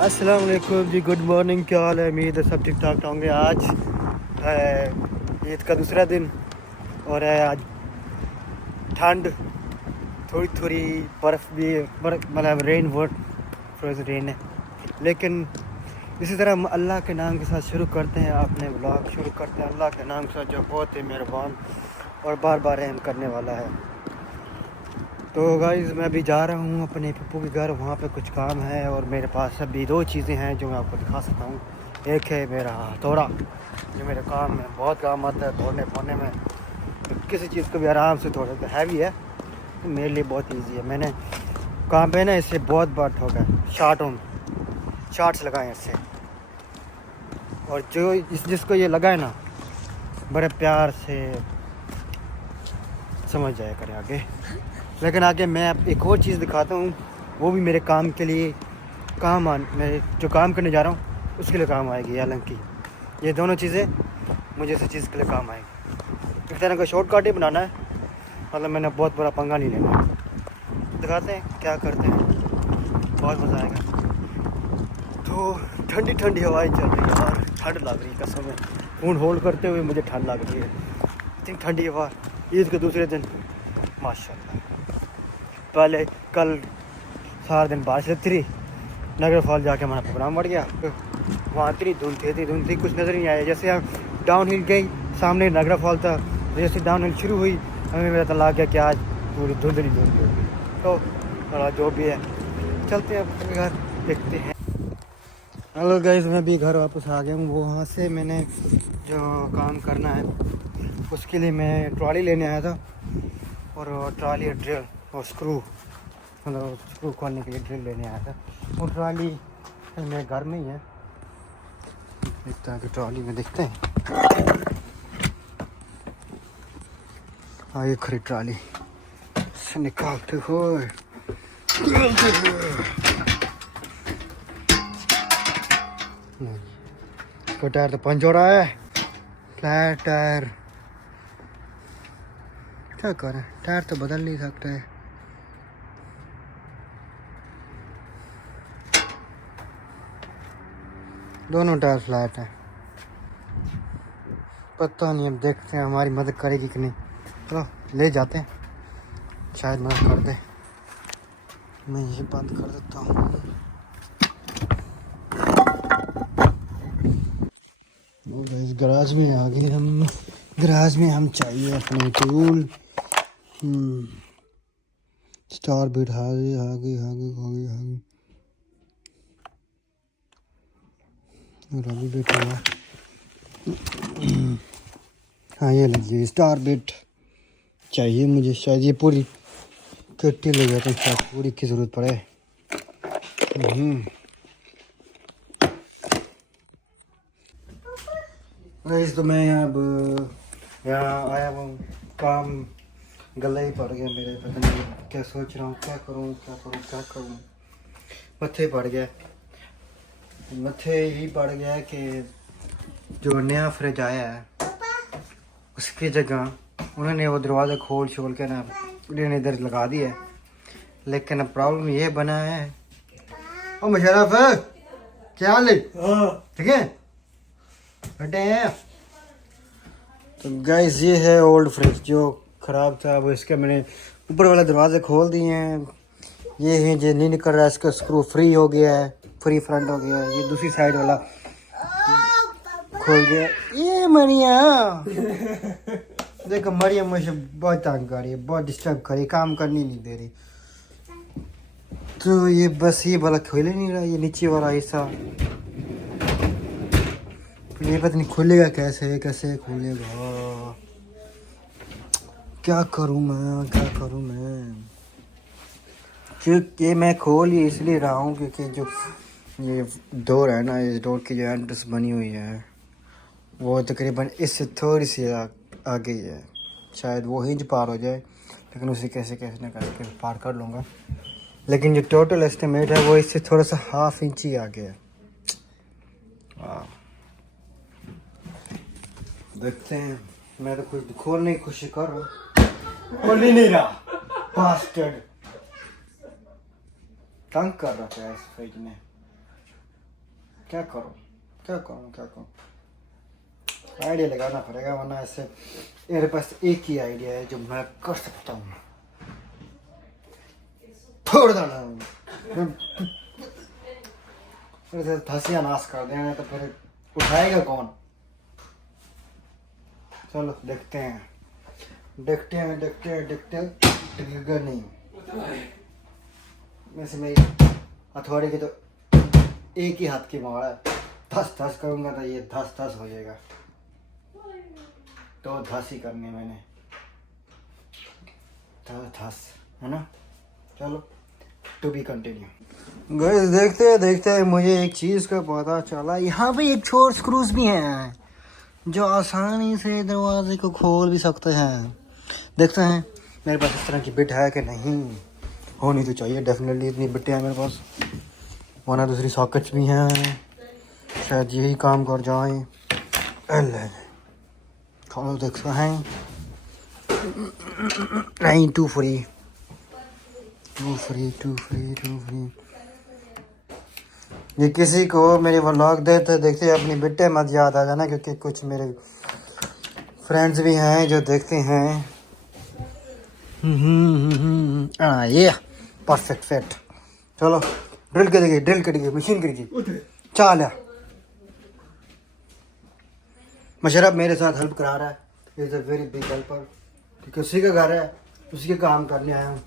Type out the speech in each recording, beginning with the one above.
अस्सलाम वालेकुम जी, good morning. क्या हाल है? उम्मीद है सब ठीक ठाक होंगे। आज है ईद का दूसरा दिन और है आज ठंड, थोड़ी थोड़ी बर्फ़ भी, बर्फ मतलब रेन, वर्ड फ्रोजन रेन है। लेकिन इसी तरह हम अल्लाह के नाम के साथ शुरू करते हैं, अपने व्लॉग शुरू करते हैं अल्लाह के नाम के साथ, जो बहुत ही मेहरबान और बार बार रहम करने वाला है। तो गाइस मैं अभी जा रहा हूँ अपने पप्पू के घर, वहाँ पे कुछ काम है और मेरे पास अभी दो चीज़ें हैं जो मैं आपको दिखा सकता हूँ। एक है मेरा हथौड़ा, जो मेरे काम में बहुत काम आता है तोड़ने फोड़ने में। तो किसी चीज़ को भी आराम से तोड़े, तो हैवी है तो मेरे लिए बहुत ईजी है। मैंने काम पे ना इससे बहुत बार ठोका है, शार्ट्स लगाए इससे, और जो जिसको ये लगाए ना बड़े प्यार से समझ जाया करें आगे। लेकिन आगे मैं अब एक और चीज़ दिखाता हूँ, वो भी मेरे काम के लिए मैं जो काम करने जा रहा हूँ उसके लिए काम आएगी। हालांकि ये दोनों चीज़ें मुझे इस चीज़ के लिए काम आएगी। एक तरह का शॉर्टकट ही बनाना है, मतलब मैंने बहुत बड़ा पंगा नहीं लेना। दिखाते हैं क्या करते हैं, बहुत मज़ा आएगा। तो ठंडी ठंडी हवाएं चल रही है और ठंड लग रही है, कसम है फ़ोन होल्ड करते हुए मुझे ठंड लग रही है। इतनी ठंडी हवा ईद के दूसरे दिन, माशाल्लाह। पहले कल सारा दिन बारिश लगती रही, नगर फॉल जाके हमारा प्रोग्राम बढ़ गया। वहाँ इतनी धुंध थी कुछ नज़र नहीं आया। जैसे हम डाउन हिल गई, सामने नगरा फॉल था, जैसे डाउन हिल शुरू हुई हमें मेरा तला गया कि आज पूरी धुंध होगी। तो जो भी है चलते हैं अपने घर, देखते हैं। हेलो गाइस, मैं भी घर वापस आ गया हूँ। वहाँ से मैंने जो काम करना है उसके लिए मैं ट्रॉली लेने आया था, और ट्रॉली ड्रिल और स्क्रू, मतलब स्क्रू खोलने के लिए ड्रिल लेने आया था। और ट्रॉली मेरे घर में ही है, देखते हैं कि ट्रॉली में देखते हैं। हाँ, ये खरी ट्रॉली से निकालते हुए इसका टायर तो पंच हो रहा है, फ्लैट टायर। क्या करें, टायर तो बदल नहीं सकते। दोनों टायर फ्लैट हैं, पता नहीं, अब देखते हैं हमारी मदद करेगी कि नहीं। चलो ले जाते हैं, शायद मदद कर दे। मैं ये बंद कर देता हूँ। इस गराज में आ गए हम। गराज में हम चाहिए अपने टूल। स्टार बीट आ गई। रवि बीट हुआ। हाँ, ये लीजिए स्टार बीट चाहिए मुझे। शायद ये पूरी कट्टी ले जाते हैं, शायद पूरी की ज़रूरत पड़े। गाइस, तो मैं अब यहाँ आया हूँ, काम गला ही पड़ गया मेरे। पता नहीं क्या सोच रहा हूँ, क्या करूँ। मत्थे पड़ गया, यही पड़ गया कि जो नया फ्रिज आया है उसकी जगह उन्होंने वो दरवाज़ा खोल के ना उन्होंने इधर लगा दिया है। लेकिन अब प्रॉब्लम ये बना है, ओ मुशर्रफ क्या हाल है? ठीक है बेटे हैं। तो गाइस, ये है ओल्ड फ्रिज जो ख़राब था। अब इसके मैंने ऊपर वाला दरवाजे खोल दिए हैं। ये है जो नहीं निकल रहा है, इसका स्क्रू फ्री हो गया है, फ्री फ्रंट हो गया है। ये दूसरी साइड वाला खोल गया। ये मरिया देखो, मरियम मुझे बहुत तंग कर रही है, बहुत डिस्टर्ब कर रही है, काम करनी नहीं दे रही। तो ये बस ये वाला खोल ही नहीं रहा, ये नीचे वाला हिस्सा। ये पता नहीं खुलेगा कैसे खुलेगा। क्या करूं मैं क्योंकि मैं खोल ही इसलिए रहा हूँ क्योंकि जो ये डोर है ना, इस डोर की जो एंट्रेंस बनी हुई है वो तकरीबन इससे थोड़ी सी आगे ही है। शायद वो हिंज पार हो जाए, लेकिन उसे कैसे ना करके पार कर लूँगा। लेकिन जो टोटल एस्टिमेट है वो इससे थोड़ा सा हाफ इंच ही आगे है। देखते हैं। मैं तो कुछ खोलने की कोशिश कर रहा हूँ, खोल ही नहीं रहा, बास्टर्ड तंग कर रहा था इस फ्रिज में। क्या करूँ क्या करूँ क्या करूँ, आइडिया लगाना पड़ेगा, वरना ऐसे मेरे पास एक ही आइडिया है जो मैं कर सकता हूँ। छोड़ देना फिर धसिया नाश कर देंगे तो फिर उठाएगा कौन। चलो देखते हैं टिकेगा नहीं। वैसे मेरी हथौड़े की तो एक ही हाथ की मार है, धस धस करूँगा तो ये धस धस हो जाएगा, तो धस ही करनी है मैंने, तो धस है ना। चलो टू बी कंटिन्यू। गाइस देखते हैं मुझे एक चीज़ का पता चला, यहाँ पे एक छोर स्क्रूज भी हैं जो आसानी से दरवाजे को खोल भी सकते हैं। देखते हैं मेरे पास इस तरह की बिट है कि नहीं, होनी तो चाहिए डेफिनेटली, इतनी बिटें हैं मेरे पास, वरना दूसरी सॉकेट्स भी हैं, शायद यही काम कर जाए। चलो देखते हैं। नहीं टू फ्री। ये किसी को मेरे व्लॉग देखते अपनी बिट्टे मत याद आ जाना, क्योंकि कुछ मेरे फ्रेंड्स भी हैं जो देखते हैं। ये परफेक्ट फिट। चलो ड्रिल करेगी मशीन करेगी। चाल है मशरफ मेरे साथ हेल्प करा रहा है, is a very big helper, क्योंकि उसी का घर है, उसी के काम करने आया हूँ।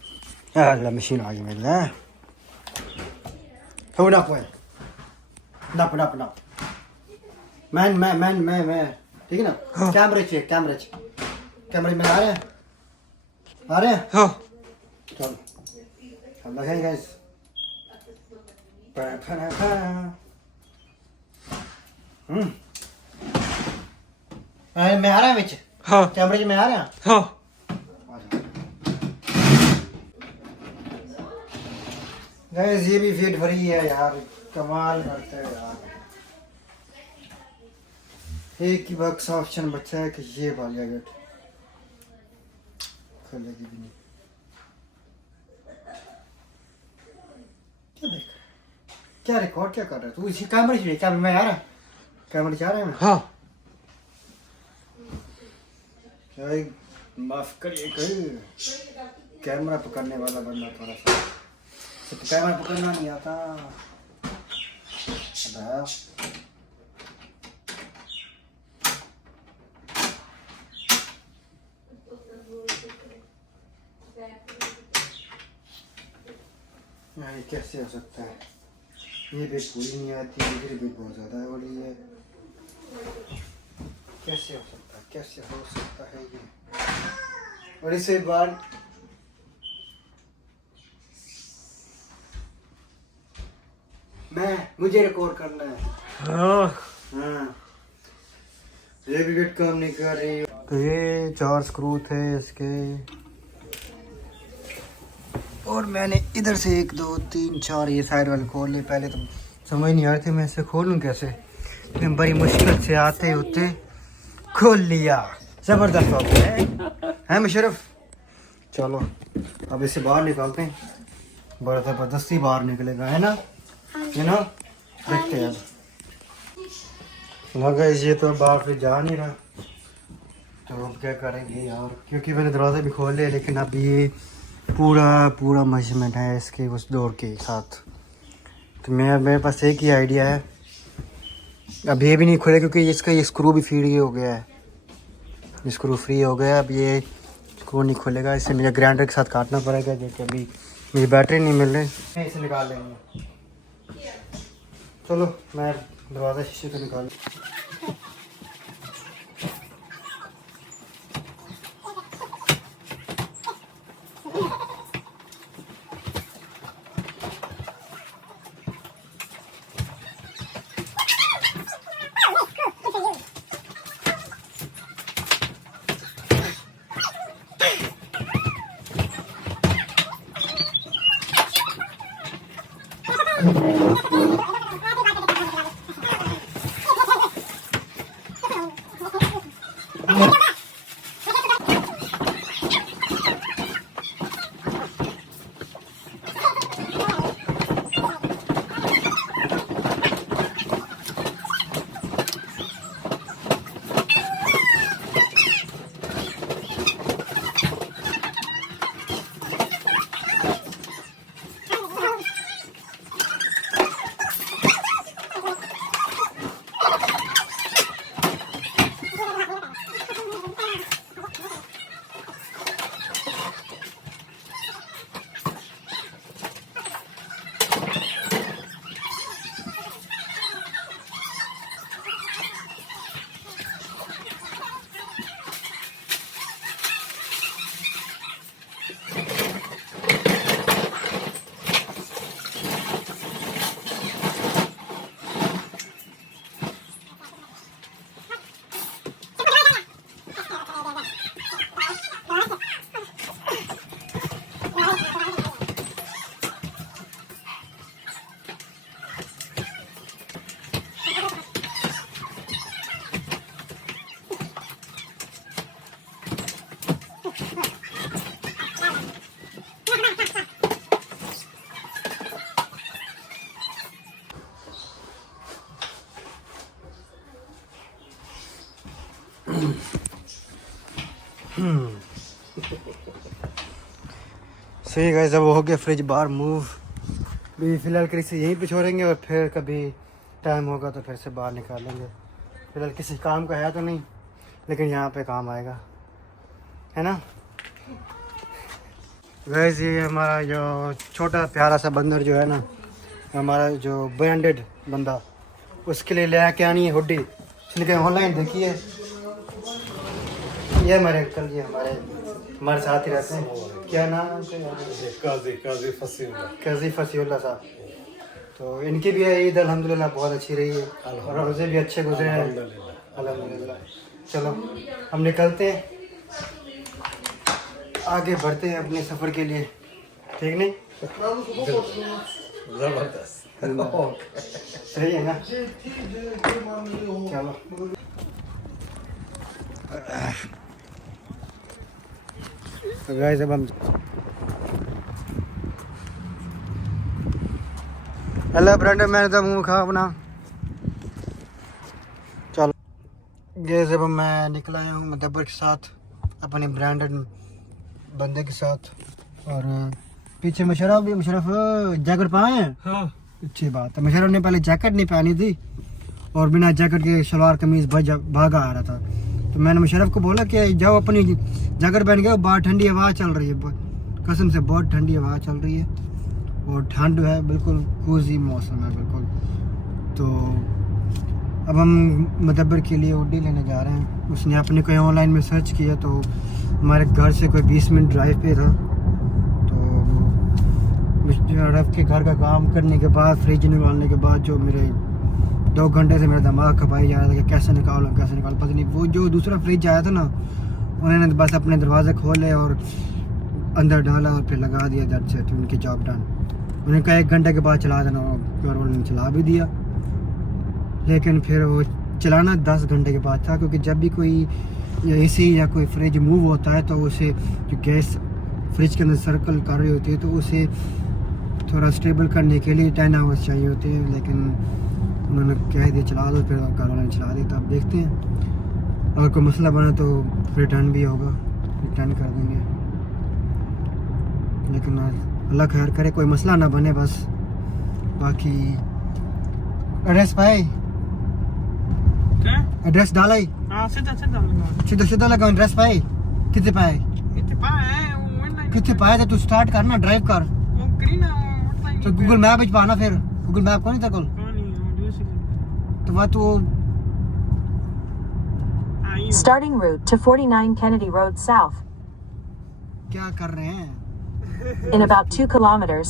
अल्लाह मशीन आ गई मेरी है, हो ना पोए नप मैं ठीक है ना। कैमरे में आ रहे हैं हाँ। चलो हम देखेंगे गाइस। मैं आ रहा है बीच हाँ, कैमरे में आ रहे हैं हाँ। गाइस ये भी फिट फ्री है यार, कमाल करते हैं यार। एक ही बक्स ऑप्शन बचा है कि ये वाला गेट खुलेगी भी नहीं। क्या देख क्या रिकॉर्ड क्या कर रहा है तू? इसी कैमरे में आ रहा है, कैमरे से आ रहा है हाँ। माफ करिए, कैमरा पकड़ने वाला बंदा थोड़ा सा, तो कैमरा पकड़ना नहीं आता। कैसे हो सकता है, ये भी पूरी नहीं आती, इधर भी बहुत ज़्यादा बड़ी है। कैसे हो सकता है ये। और इसे बाद मुझे रिकॉर्ड करना है हाँ। ये भी गेट काम नहीं कर रही। तो ये 4 स्क्रू थे इसके, और मैंने इधर से 1 2 3 4 ये साइड वाले खोल लिए। पहले तो समझ नहीं आ रही थी मैं इसे खोलूं कैसे, मैं बड़ी मुश्किल से आते होते खोल लिया। ज़बरदस्त हो गया है मुशर्रफ। चलो अब इसे बाहर निकालते हैं, बड़ा ज़बरदस्ती बाहर निकलेगा है ना, है ना। देखते हैं लगा ये तो बाहर से जा नहीं रहा, तो अब क्या करेंगे यार, क्योंकि मैंने दरवाज़ा भी खोल लिया, लेकिन अब ये पूरा मेजरमेंट है इसके उस डोर के साथ। तो मेरे पास एक ही आइडिया है, अब ये भी नहीं खुले क्योंकि इसका ये स्क्रू भी फ्री हो गया है, ये स्क्रू फ्री हो गया। अब ये स्क्रू नहीं खुलेगा, इसे मुझे ग्राइंडर के साथ काटना पड़ेगा, क्योंकि अभी मेरी बैटरी नहीं मिल रही। इसे निकाल लेंगे। चलो मैं दरवाज़ा शीशे को निकाल। सही गाइस, जब हो गया फ्रिज बाहर मूव, भी फ़िलहाल के लिए यहीं पे छोड़ेंगे और फिर कभी टाइम होगा तो फिर से बाहर निकालेंगे। फ़िलहाल किसी काम का है तो नहीं, लेकिन यहाँ पे काम आएगा, है ना। वैसे ये हमारा जो छोटा प्यारा सा बंदर जो है ना, हमारा जो ब्रांडेड बंदा, उसके लिए ले आके आनी है हुड्डी। इसलिए ऑनलाइन देखी है, ये हमारे अंकल जी हमारे साथ ही रहते हैं। क्या नाम है उनका? काजी फसीउल्लाह साहब। तो इनकी भी ईद अल्हम्दुलिल्लाह बहुत अच्छी रही है और रोज़े भी अच्छे गुजरे हैं अल्हम्दुलिल्लाह। चलो हम निकलते हैं, आगे बढ़ते हैं अपने सफ़र के लिए, ठीक नहीं? ज़बरदस्त, सही है ना। चलो तो गाइस अब हम हेलो ब्रांडर, मैंने तो मुँह खा अपना। चलो ये जब मैं निकल आया हूँ मुदब्बर के साथ, अपने ब्रांडेड बंदे के साथ, और पीछे मुशर्रफ जैकेट पाए हैं। हाँ अच्छी बात है। मुशर्रफ ने पहले जैकेट नहीं पहनी थी और बिना जैकेट के शलवार कमीज भागा आ रहा था, तो मैंने मुशर्रफ को बोला कि जाओ अपनी जैकेट पहन के, बाहर ठंडी हवा चल रही है, कसम से बहुत ठंडी हवा चल रही है और ठंड है, बिल्कुल कूजी मौसम है बिल्कुल। तो अब हम मुदब्बर के लिए हुड्डी लेने जा रहे हैं। उसने अपने कोई ऑनलाइन में सर्च किया तो हमारे घर से कोई 20 मिनट ड्राइव पे था। तो मुशर्रफ के घर का काम करने के बाद, फ्रिज निकालने के बाद, जो मेरे 2 घंटे से मेरा दिमाग खपाई जा रहा था कि कैसे निकालो पता नहीं। वो जो दूसरा फ्रिज आया था ना, उन्होंने बस अपने दरवाजे खोले और अंदर डाला और फिर लगा दिया, दर्द से तो उनकी जॉब डन। उन्होंने कहा 1 घंटे के बाद चला देना, और उन्होंने चला भी दिया। लेकिन फिर वो चलाना 10 घंटे के बाद था, क्योंकि जब भी कोई एसी या कोई फ्रिज मूव होता है तो उसे जो गैस फ्रिज के अंदर सर्कल कर रही होती है तो उसे थोड़ा स्टेबल करने के लिए 10 आवर्स चाहिए होते हैं। लेकिन उन्होंने कह दिया चला दो, फिर घर वालों ने चला दिया। तो अब देखते हैं, अगर कोई मसला बना तो रिटर्न भी होगा, रिटर्न कर देंगे। लेकिन अल्लाह खैर करे, कोई मसला ना बने बस। बाकी एड्रेस पाए, एड्रेस डाला ही, सीधा लगा एड्रेस पाए। कितने पाए थे? तू स्टार्ट करना, ड्राइव कर तो गूगल मैप में पाना, फिर गूगल मैप कौन था कल तो वह तो Starting route to 49 Kennedy Road South. क्या कर रहे हैं? In about 2 kilometers.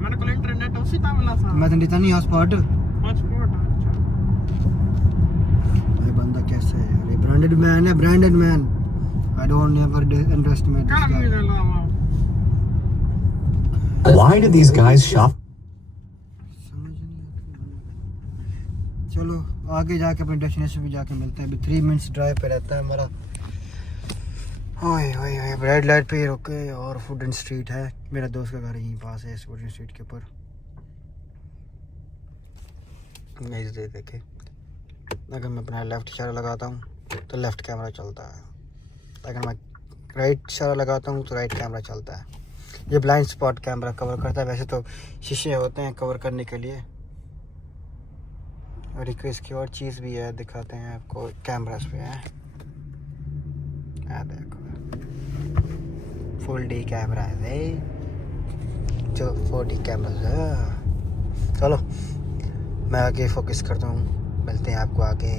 मैंने कल इंटरनेट उसी था मिला था। मैं तो नहीं हॉटस्पॉट। हॉटस्पॉट अच्छा। ये बंदा कैसे है? ये ब्रांडेड मैन है, branded man. I don't never underestimate this guy. Why do these guys shop? चलो आगे जाके अपने डेस्टिनेशन पे जाके मिलते हैं। अभी 3 मिनट्स ड्राइव पे रहता है हमारा। ओए ओए ओए, रेड लाइट पे रुके और फूडन स्ट्रीट है। मेरा दोस्त का घर यहीं पास है, फूडन स्ट्रीट के ऊपर। देखे, अगर मैं अपना लेफ्ट इशारा लगाता हूँ तो लेफ्ट कैमरा चलता है, अगर मैं राइट इशारा लगाता हूँ तो राइट कैमरा चलता है। ये ब्लाइंड स्पॉट कैमरा कवर करता है। वैसे तो शीशे होते हैं कवर करने के लिए, और एक इसकी और चीज़ भी है, दिखाते हैं आपको। कैमरास पे है, देखो फुल डी कैमरा है, जो 4D कैमरा है। चलो मैं आगे फोकस करता हूँ, मिलते हैं आपको आगे।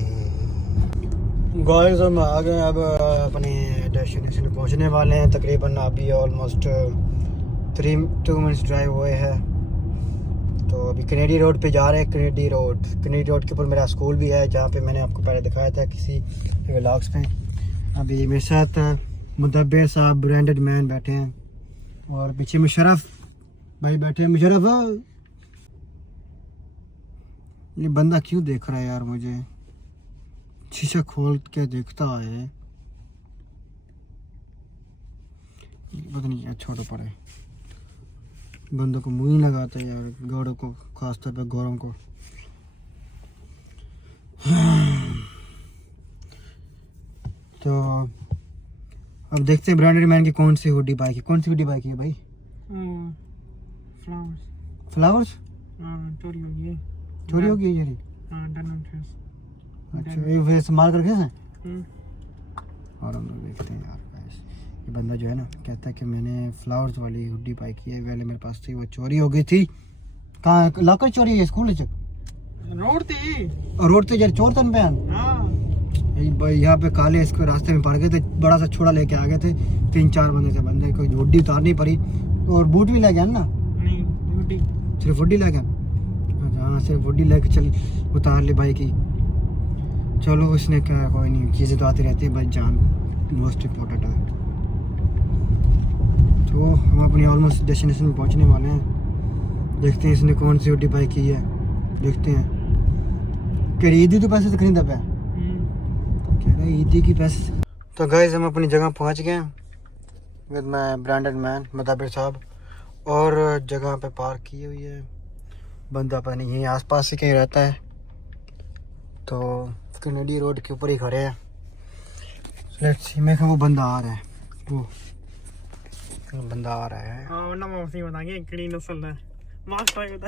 गाइस हम आ गए, अब अपने डेस्टिनेशन पहुँचने वाले हैं। तकरीबन अभी ऑलमोस्ट 2 मिनट्स ड्राइव हुए हैं। तो अभी कनेडी रोड पे जा रहे हैं। कनेडी रोड के ऊपर मेरा स्कूल भी है, जहाँ पे मैंने आपको पहले दिखाया था किसी व्लॉग्स में। अभी मेरे साथ मुदब्बिर साहब ब्रांडेड मैन बैठे हैं और पीछे मुशर्रफ भाई बैठे हैं। मुशर्रफ, ये बंदा क्यों देख रहा है यार मुझे? शीशा खोल के देखता है, पता नहीं क्या छोड़ो पड़े। बंदों को मुँह ही लगाता है यार, गौरों को, खासतौर पर गौरों को। तो अब देखते हैं ब्रांडेड मैन की कौन सी हुडी बाइक है। कौन सी हुडी बाइक है भाई? फ्लावर्स। फ्लावर्स चोरी हो गई है। चोरी हो गई है ये? Denim dress. अच्छा, ये फिर इस्तेमाल करके हैं। हम्म। और हम लोग देखते हैं यार guys, ये बंदा जो है ना कहता है कि मैंने फ्लावर्स वाली हुडी बाइक की है, पहले मेरे पास थी, वो चोरी हो गई थी। कहाँ लॉकर चोरी है? स्कूल चक रोड थी। और रोड पे जर चोर तन पे यहाँ पे काले इसको रास्ते में पड़ गए थे, बड़ा सा छोड़ा लेके आ गए थे, 3-4 बंदे थे, बंदे को हुडी उतारनी पड़ी और बूट भी ले गया ना? नहीं, हुडी। सिर्फ हुडी ले गया? हाँ सिर्फ हुडी लेके चल उतार ले भाई की। चलो उसने क्या, कोई नहीं, चीज़ें तो आती रहती है भाई, जान मोस्ट इम्पोर्टेंट है। तो हम अपनी ऑलमोस्ट डेस्टिनेशन में पहुंचने वाले हैं। देखते हैं इसने कौन सी हुडी बाइक की है, देखते हैं। कह रही ईदी तो पैसे से खरीदा पे, कह रहा ईदी की पैसे। तो गाइस हम अपनी जगह पहुंच गए विद माय ब्रांडेड मैन मुदाबिर साहब, और जगह पे पार्क की हुई है। बंदा पता नहीं यहीं आसपास ही कहीं रहता है, तो कनेडी रोड के ऊपर ही खड़े हैं। लेट्स सी, मैं वो बंदा आ रहा है, वो बंदा आ रहा है। हां ना मैं उसी बताएंगे किड़ी नस्ल है। मास्टर है बता।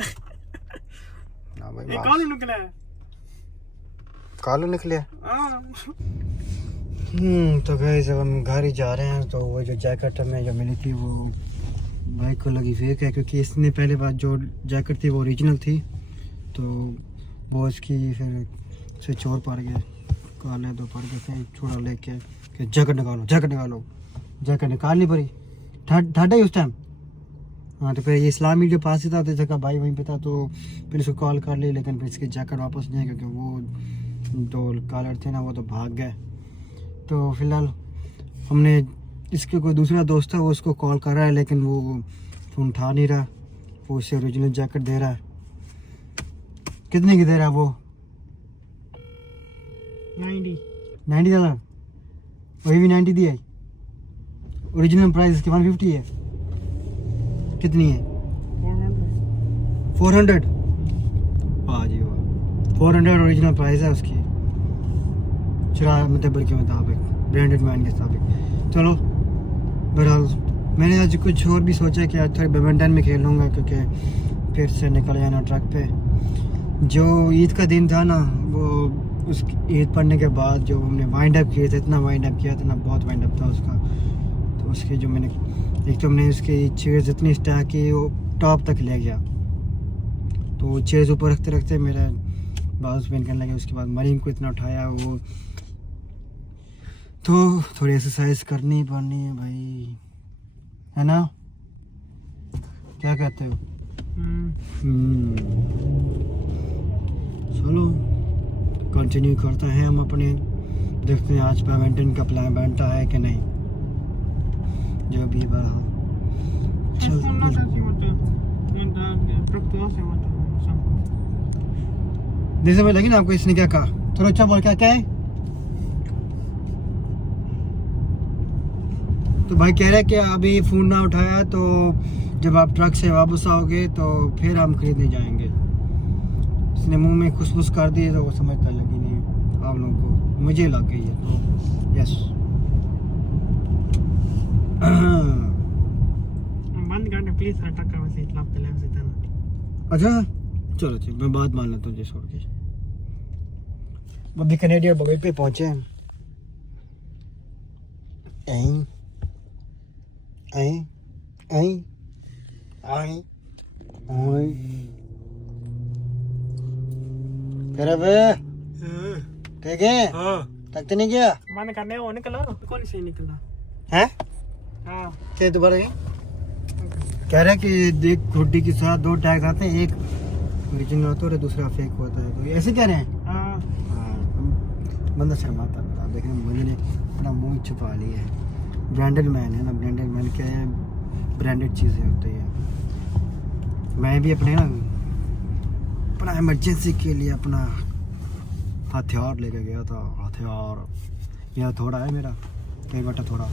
ना भाई ये कौन निकला है? कालू निकले। हां। तो गाइस जब हम घर ही जा रहे हैं, तो वो जो जैकेट हमें जो मिली थी वो बाइक को लगी फेक है, क्योंकि इसने पहले बार जो जैकेट थी वो ओरिजिनल थी, तो वो इसकी फिर से चोर पड़ गए, काले दो पड़ गए थे, छोड़ा लेके कि जैकेट निकालो, जैकेट निकालो। जैकेट निकालनी पड़ी, ठंडा ही उस टाइम। हाँ, तो फिर ये इस्लामी के पास ही था, तो जगह भाई वहीं पे था, तो फिर इसको कॉल कर ली, लेकिन फिर इसकी जैकेट वापस नहीं है, क्योंकि वो दो कॉलर थे ना, वो तो भाग गए। तो फिलहाल हमने, इसके कोई दूसरा दोस्त था, वो उसको कॉल कर रहा है, लेकिन वो फ़ोन उठा नहीं रहा। वो उससे ओरिजिनल जैकेट दे रहा है। कितने की दे रहा है वो? 90 डॉलर। वही भी 90 दिया है। ओरिजिनल प्राइस इसकी 150 है। कितनी है? 400। वाह जी वाह, 400 ओरिजिनल प्राइस है उसकी, मतलब के मुताबिक, ब्रांडेड मैन के मुताबिक। चलो बहरहाल मैंने आज कुछ और भी सोचा कि आज थोड़ी बैडमिंटन में खेल लूँगा, क्योंकि फिर से निकल जाना ट्रक पे। जो ईद का दिन था ना, वो उस ईद पढ़ने के बाद जो हमने वाइंड अप किए थे, इतना वाइंड अप किया था ना, बहुत वाइंड अप था उसका। तो उसके जो मैंने एक तो हमने उसकी चेयर्स इतनी स्टैक की, वो टॉप तक ले गया, तो चेयर्स ऊपर रखते रखते मेरा बाजू पेन करने लगे। उसके बाद मरीन को इतना उठाया, वो तो थोड़ी एक्सरसाइज करनी पड़नी है भाई, है ना? क्या कहते हो? चलो कंटिन्यू करते हैं हम अपने, देखते हैं आज बैडमिंटन का प्लान बनता है कि नहीं, जो भी बड़ा। जैसे मैं लगी ना आपको, इसने क्या कहा? थोड़ा अच्छा बोल, क्या है? तो भाई कह रहा है कि अभी फ़ोन ना उठाया तो जब आप ट्रक से वापस आओगे तो फिर हम खरीदने जाएंगे। इसने मुंह में खुशबुश कर दी, तो वो समझता लगी नहीं आप लोगों को, मुझे लग गई है। तो यस बंद कर दे प्लीज, ट्रक का वैसे इतना पहले से था। अच्छा चलो ठीक, मैं बात मान लेता हूँ, छोड़ के। अभी कनेडियन बगल पे पहुँचे हैं। ठीक है, तक तो नहीं गया मन करने वो निकला, कौन से निकला है? हाँ क्या दोबारा कह रहा है कि देख, हुडी के साथ 2 टैग आते हैं, एक ओरिजिनल होता है और दूसरा फेक होता है, तो ऐसे कह रहे हैं। हाँ बंदा शर्माता है, देखने मुझे ने अपना मुंह छुपा लिया है। ब्रांडेड मैन है ना, ब्रांडेड मैन क्या है, ब्रांडेड चीज़ें होती है। मैं भी अपने ना अपना इमरजेंसी के लिए अपना हथियार लेके गया था। हथियार यह थोड़ा है मेरा, कई बटा थोड़ा।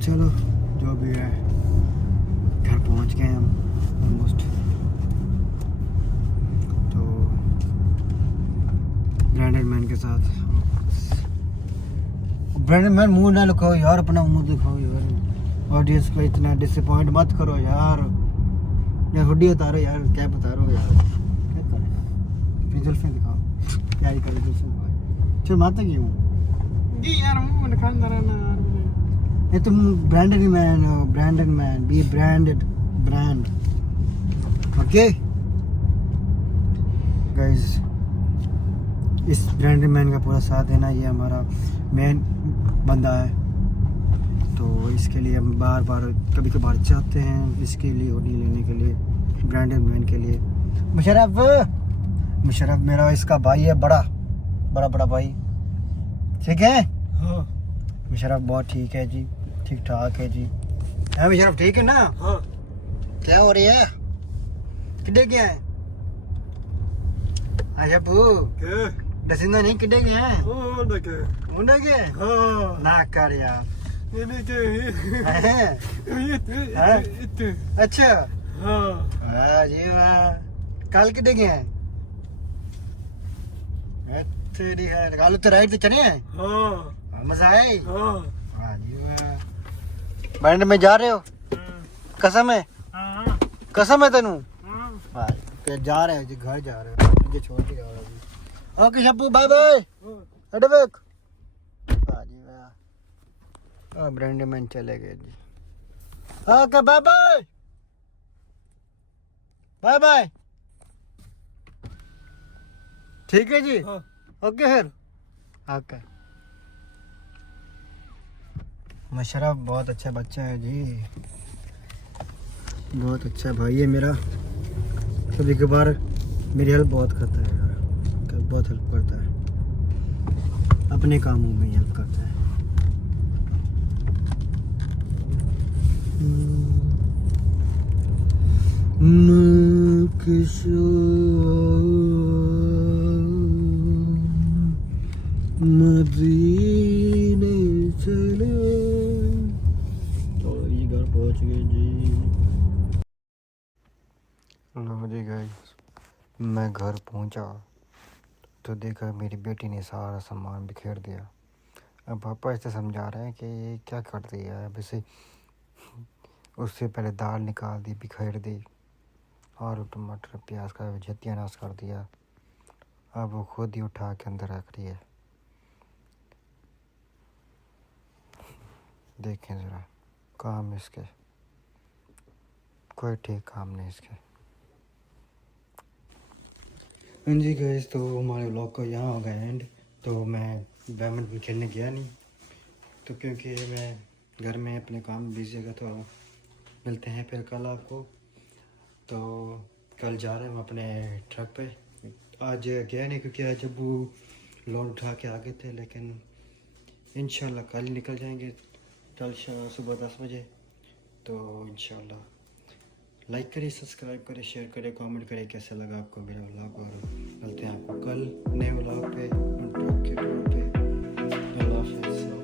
चलो जो भी है, घर पहुंच गए हम ऑलमोस्ट। तो ब्रांडेड मैन के साथ ब्रांडेड मैन मुंह ना दिखाओ यार, अपना मुंह दिखाओ यार, ऑडियंस को इतना डिसअपॉइंट मत करो यार। ये हुडी उतारो यार, कैप उतारो यार, क्या करें, अपनी जुल्फें दिखाओ, प्यारी कर जुल्फें दिखाओ। चल माता क्यों जी यार मुंह दिखाता रहना यार। ये तुम ब्रांडेड मैन हो, branded man, be branded brand. Okay guys, इस ब्रांडेड मैन का पूरा साथ देना, ये हमारा मेन बंदा है, तो इसके लिए हम बार बार कभी कभार चाहते हैं इसके लिए हुडी लेने के लिए, ब्रांडेड मैन के लिए। मुशर्रफ मेरा इसका भाई है, बड़ा भाई, ठीक है। हाँ मुशर्रफ बहुत ठीक है जी, ठीक ठाक है जी। है मुशर्रफ, ठीक है ना? हाँ। क्या हो रही है, किधर गया है? अच्छा बू क्या? दसिंदा नहीं, किधर गया है? ओ देखे। मुंडा गया है? हाँ। ना कर यार। ये देखे। हैं? हाँ? अच्छा हाँ। वाह जी वाह, कल किधर गया है? तेरी है, कल तो राइड पे चले हैं, हाँ। मजा आया ही? हाँ। वाह जी वाह। बैंड में जा रहे हो? कसम है, हाँ। कसम है तेनू? हाँ। वाह, फिर जा रहे हो जी, घर जा रहे हो, मुझे छोड़ के जा रहे हो जी। ओके शप्पू, बाय बाय, अडवेक। वाह जी वाह, ब्रांड मैन चले गए जी। Okay bye bye, bye bye, ठीक है जी। हाँ। ओके फिर, ओके। मुशर्रफ बहुत अच्छा बच्चा है जी, बहुत अच्छा भाई है मेरा, कभी कभार मेरी हेल्प बहुत करता है यार, बहुत हेल्प करता है, अपने कामों में हेल्प करता है। मदीने चले, तो ये घर पहुंच गए जी। लो जी गाइस, मैं घर पहुंचा तो देखा मेरी बेटी ने सारा सामान बिखेर दिया। अब पापा इसे समझा रहे हैं कि ये क्या कर दिया है। अब इसे उससे पहले दाल निकाल दी, बिखेर दी, और टमाटर प्याज का सत्यानाश कर दिया। अब वो खुद ही उठा के अंदर रख रही है। देखें ज़रा काम इसके, कोई ठीक काम नहीं इसके। हाँ जी गाइस, तो हमारे व्लॉग को यहाँ हो गया एंड। तो मैं बैडमिंटन खेलने गया नहीं, तो क्योंकि मैं घर में अपने काम में बिजी है, तो मिलते हैं फिर कल आपको। तो कल जा रहे हैं हम अपने ट्रक पे, आज गया नहीं क्योंकि आज जब वो लोड उठा के आ गए थे, लेकिन इंशाल्लाह कल निकल जाएंगे, कल सुबह 10 बजे। तो इंशाल्लाह लाइक करें, सब्सक्राइब करें, शेयर करें, कमेंट करें कैसा लगा आपको मेरा व्लॉग, और मिलते हैं आपको कल नए व्लॉग पे, ट्रक के टूर पे। अल्लाह हाफ़िज़।